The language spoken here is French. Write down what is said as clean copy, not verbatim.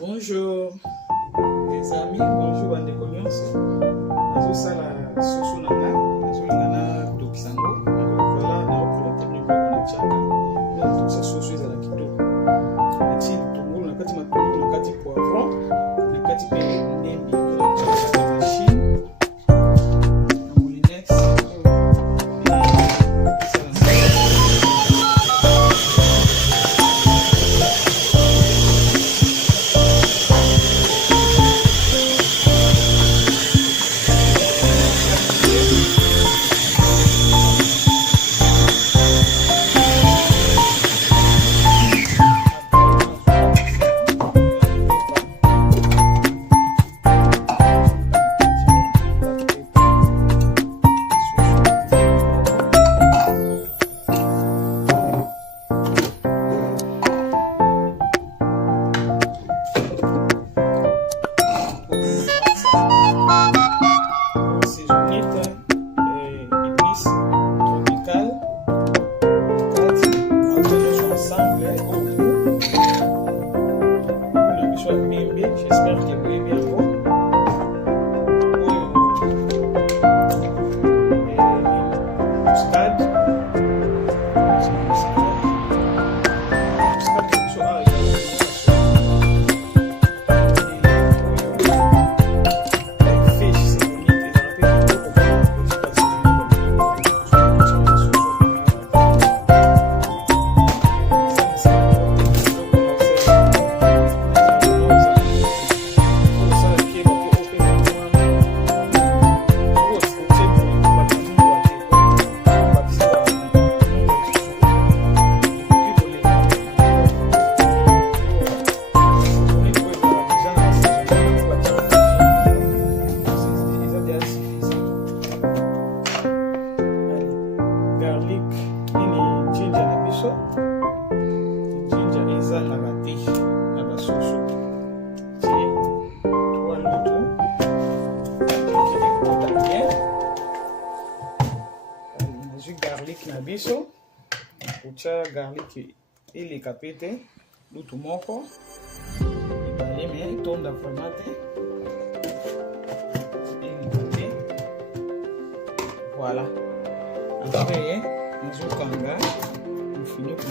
Bonjour les amis, bonjour bande nyonso. Nazosala soso nanga, nazolinga tokisango. Voilà, na oprésenter biloko na tiaka. Na tokisa soso ezala kitoko. Nati tongolo na kati matungulu na kati poivron, na kati pe ndembi na machine. Na moulinex. J'espère que vous aimez bien. Garlic na biso ucha garlic ili kapete lutu moko ibale me tonda formate ili kapete voilà après nzukanga mfino kwa